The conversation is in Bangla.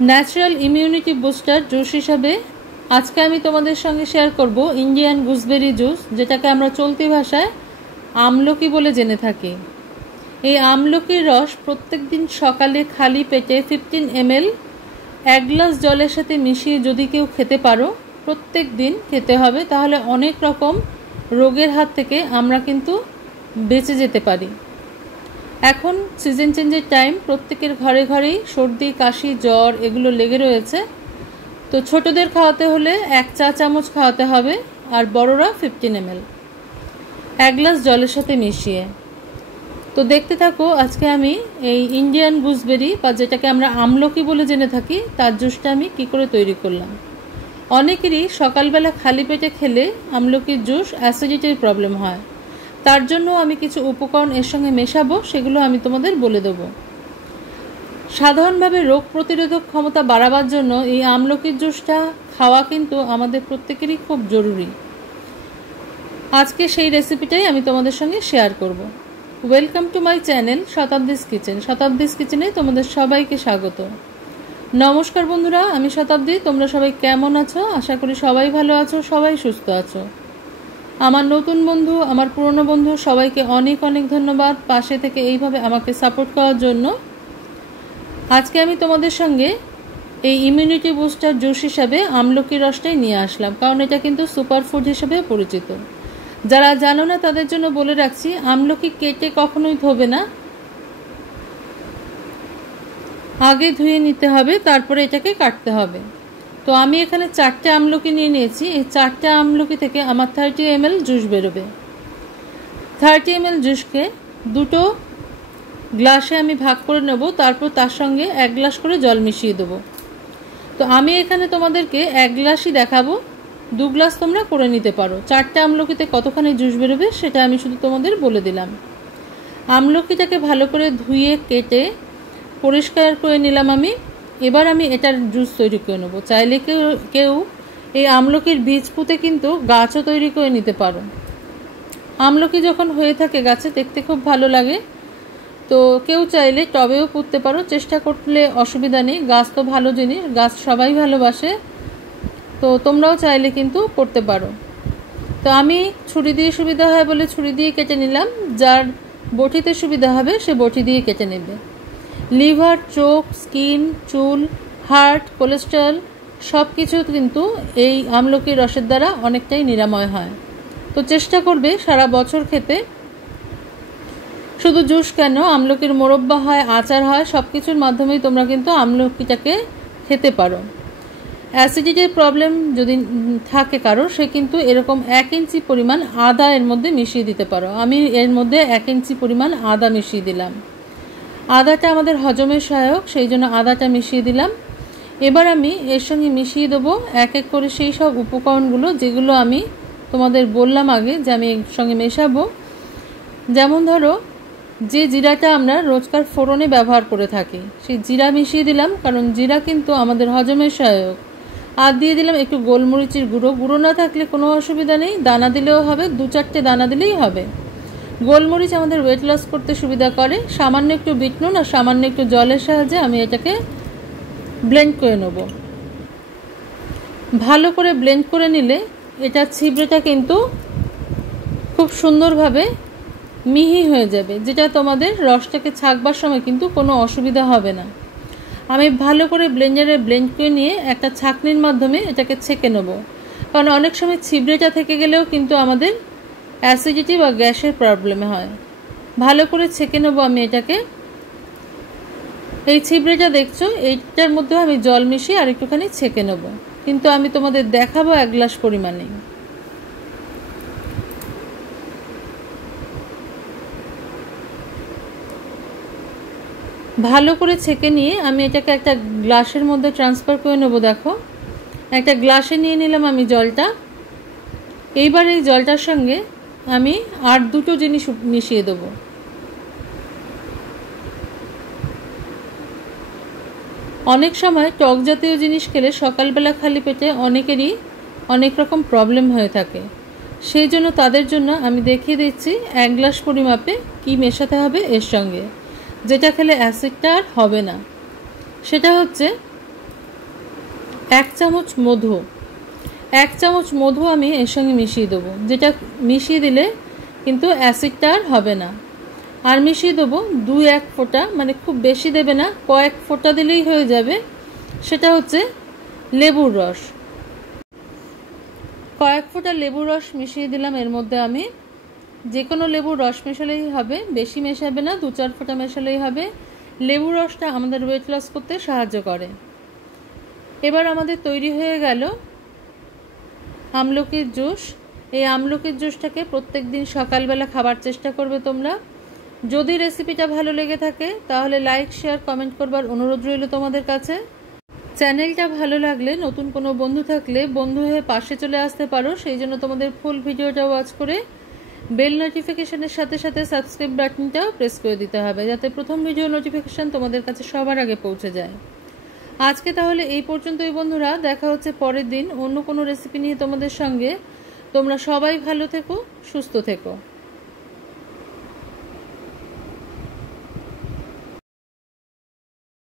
ন্যাচারাল ইমিউনিটি বুস্টার জুস হিসাবে আজকে আমি তোমাদের সঙ্গে শেয়ার করব ইন্ডিয়ান গুজবেরি জুস, যেটাকে আমরা চলতি ভাষায় আমলকি বলে জেনে থাকি। এই আমলকির রস প্রত্যেক দিন সকালে খালি পেটে 15 ml 1 গ্লাস জলের সাথে মিশিয়ে যদি কেউ খেতে পারো, প্রত্যেক দিন খেতে হবে, তাহলে অনেক রকম রোগের হাত থেকে আমরা কিন্তু বেঁচে যেতে পারি। এখন সিজন চেঞ্জের টাইম, প্রত্যেকের ঘরে ঘরেই সর্দি কাশি জ্বর এগুলো লেগে রয়েছে। তো ছোটদের খাওয়াতে হলে 1 চা চামচ খাওয়াতে হবে, আর বড়রা 15 ml 1 গ্লাস জলের সাথে মিশিয়ে। তো দেখতে থাকো আজকে আমি এই ইন্ডিয়ান গুজবেরি বা যেটাকে আমরা আমলকি বলে জেনে থাকি তার জুসটা আমি কী করে তৈরি করলাম। অনেকেরই সকালবেলা খালি পেটে খেলে আমলকির জুস অ্যাসিডিটির প্রবলেম হয়, তার জন্য আমি কিছু উপকরণ এর সঙ্গে মেশাবো, সেগুলো আমি তোমাদের বলে দেবো। সাধারণভাবে রোগ প্রতিরোধক ক্ষমতা বাড়াবার জন্য এই আমলকির জুসটা খাওয়া কিন্তু আমাদের প্রত্যেকেরই খুব জরুরি। আজকে সেই রেসিপিটাই আমি তোমাদের সঙ্গে শেয়ার করব। Welcome to my channel Shatabdi's kitchen. Shatabdi's কিচেনে তোমাদের সবাইকে স্বাগত। নমস্কার বন্ধুরা, আমি শতাব্দী। তোমরা সবাই কেমন আছো? আশা করি সবাই ভালো আছো, সবাই সুস্থ আছো। আমার নতুন বন্ধু, আমার পুরনো বন্ধু, সবাইকে অনেক অনেক ধন্যবাদ পাশে থেকে এইভাবে আমাকে সাপোর্ট করার জন্য। আজকে আমি তোমাদের সঙ্গে এই ইমিউনিটি বুস্টার জুস হিসাবে আমলকির রসটাই নিয়ে আসলাম, কারণ এটা কিন্তু সুপারফুড হিসেবে পরিচিত। যারা জানো না তাদের জন্য বলে রাখছি, আমলকি কেটে কখনোই ধোবে না, আগে ধুয়ে নিতে হবে, তারপরে এটাকে কাটতে হবে। তো আমি এখানে 4টে আমলকি নিয়ে নিয়েছি। এই 4টে আমলকি থেকে আমার 30 ml জুস বেরোবে। 30 ml জুসকে 2টো গ্লাসে আমি ভাগ করে নেব, তারপর তার সঙ্গে 1 গ্লাস করে জল মিশিয়ে দেবো। তো আমি এখানে তোমাদেরকে 1 গ্লাসই দেখাবো, 2 গ্লাস তোমরা করে নিতে পারো। 4টে আমলকিতে কতখানি জুস বেরোবে সেটা আমি শুধু তোমাদের বলে দিলাম। আমলকিটাকে ভালো করে ধুয়ে কেটে পরিষ্কার করে নিলাম আমি। এবার আমি এটার জুস তৈরি করে নেবো। চাইলে কেউ এই আমলকির বীজ পুঁতে কিন্তু গাছও তৈরি করে নিতে পারো। আমলকি যখন হয়ে থাকে গাছে দেখতে খুব ভালো লাগে, তো কেউ চাইলে টবেও পুঁততে পারো, চেষ্টা করলে অসুবিধা নেই। গাছ তো ভালো জিনিস, গাছ সবাই ভালোবাসে, তো তোমরাও চাইলে কিন্তু করতে পারো। তো আমি ছুরি দিয়ে সুবিধা হয় বলে ছুরি দিয়ে কেটে নিলাম, যার বটিতে সুবিধা হবে সে বটি দিয়ে কেটে নেবে। লিভার, চোখ, স্কিন, চুল, হার্ট, কোলেস্টেরল সব কিছু কিন্তু এই আমলকির রসের দ্বারা অনেকটাই নিরাময় হয়। তো চেষ্টা করবে সারা বছর খেতে। শুধু জুস কেন, আমলকির মোরব্বা হয়, আচার হয়, সব কিছুর মাধ্যমেই তোমরা কিন্তু আমলকিটাকে খেতে পারো। অ্যাসিডিটির প্রবলেম যদি থাকে কারো, সে কিন্তু এরকম 1 ইঞ্চি পরিমাণ আদা এর মধ্যে মিশিয়ে দিতে পারো। আমি এর মধ্যে 1 ইঞ্চি পরিমাণ আদা মিশিয়ে দিলাম। আদাটা আমাদের হজমের সহায়ক, সেই জন্য আদাটা মিশিয়ে দিলাম। এবার আমি এর সঙ্গে মিশিয়ে দেবো এক এক করে সেই সব উপকরণগুলো যেগুলো আমি তোমাদের বললাম আগে যে আমি এর সঙ্গে মেশাবো। যেমন ধরো, যে জিরাটা আমরা রোজকার ফোড়নে ব্যবহার করে থাকি, সেই জিরা মিশিয়ে দিলাম, কারণ জিরা কিন্তু আমাদের হজমের সহায়ক। আর দিয়ে দিলাম একটু গোলমরিচের গুঁড়ো। গুঁড়ো না থাকলে কোনো অসুবিধা নেই, দানা দিলেও হবে, 2-4টে দানা দিলেই হবে। গোলমরিচ আমাদের ওয়েট লস করতে সুবিধা করে। সামান্য একটু বিট নুন আর সামান্য একটু জলের সাহায্যে আমি এটাকে ব্লেন্ড করে নেব। ভালো করে ব্লেন্ড করে নিলে এটা ছিবড়েটা কিন্তু খুব সুন্দরভাবে মিহি হয়ে যাবে, যেটা তোমাদের রসটাকে ছাঁকবার সময় কিন্তু কোনো অসুবিধা হবে না। আমি ভালো করে ব্লেন্ডারে ব্লেন্ড করে নিয়ে একটা ছাঁকনির মাধ্যমে এটাকে ছেঁকে নেব, কারণ অনেক সময় ছিবড়েটা থেকে গেলেও কিন্তু আমাদের অ্যাসিডিটি বা গ্যাসের প্রবলেমে হয়। ভালো করে ছেঁকে নেবো আমি এটাকে। এই ছিবড়েটা দেখছো, এইটার মধ্যে আমি জল মিশিয়ে আর একটুখানি ছেঁকে নেব, কিন্তু আমি তোমাদের দেখাবো 1 গ্লাস পরিমাণে। ভালো করে ছেঁকে নিয়ে আমি এটাকে একটা গ্লাসের মধ্যে ট্রান্সফার করে নেব। দেখো, একটা গ্লাসে নিয়ে নিলাম আমি জলটা। এইবার এই জলটার সঙ্গে আমি আর 2টো জিনিস মিশিয়ে দেবো। অনেক সময় টক জাতীয় জিনিস খেলে সকালবেলা খালি পেটে অনেকেরই অনেক রকম প্রবলেম হয়ে থাকে, সেই জন্য তাদের জন্য আমি দেখিয়ে দিচ্ছি 1 গ্লাস পরিমাপে কি মেশাতে হবে এর সঙ্গে, যেটা খেলে অ্যাসিডটা আর হবে না। সেটা হচ্ছে 1 চামচ মধু, 1 চামচ মধু আমি এর সঙ্গে মিশিয়ে দেবো, যেটা মিশিয়ে দিলে কিন্তু অ্যাসিডটা আর হবে না। আর মিশিয়ে দেবো 2-1 ফোঁটা, মানে খুব বেশি দেবে না, কয়েক ফোঁটা দিলেই হয়ে যাবে। সেটা হচ্ছে লেবুর রস। কয়েক ফোঁটা লেবুর রস মিশিয়ে দিলাম এর মধ্যে। আমি যে কোনো লেবুর রস মেশালেই হবে, বেশি মেশাবে না, 2-4 ফোঁটা মেশালেই হবে। লেবুর রসটা আমাদের ওয়েট লস করতে সাহায্য করে। এবার আমাদের তৈরি হয়ে গেল আমলকির জুস। এই আমলকির জুসটাকে প্রত্যেক দিন সকালবেলা খাবার চেষ্টা করবে তোমরা। যদি রেসিপিটা ভালো লেগে থাকে তাহলে লাইক, শেয়ার, কমেন্ট করবার অনুরোধ রইল তোমাদের কাছে। চ্যানেলটা ভালো লাগলে, নতুন কোনো বন্ধু থাকলে বন্ধু হয়ে পাশে চলে আসতে পারো। সেই জন্য তোমাদের ফুল ভিডিওটা ওয়াচ করে বেল নোটিফিকেশনের সাথে সাথে সাবস্ক্রাইব বাটনটাও প্রেস করে দিতে হবে, যাতে প্রথম ভিডিও নোটিফিকেশন তোমাদের কাছে সবার আগে পৌঁছে যায়। আজকে তাহলে এই পর্যন্তই বন্ধুরা, দেখা হচ্ছে পরের দিন অন্য কোনো রেসিপি নিয়ে তোমাদের সঙ্গে। তোমরা সবাই ভালো থেকো, সুস্থ থেকো।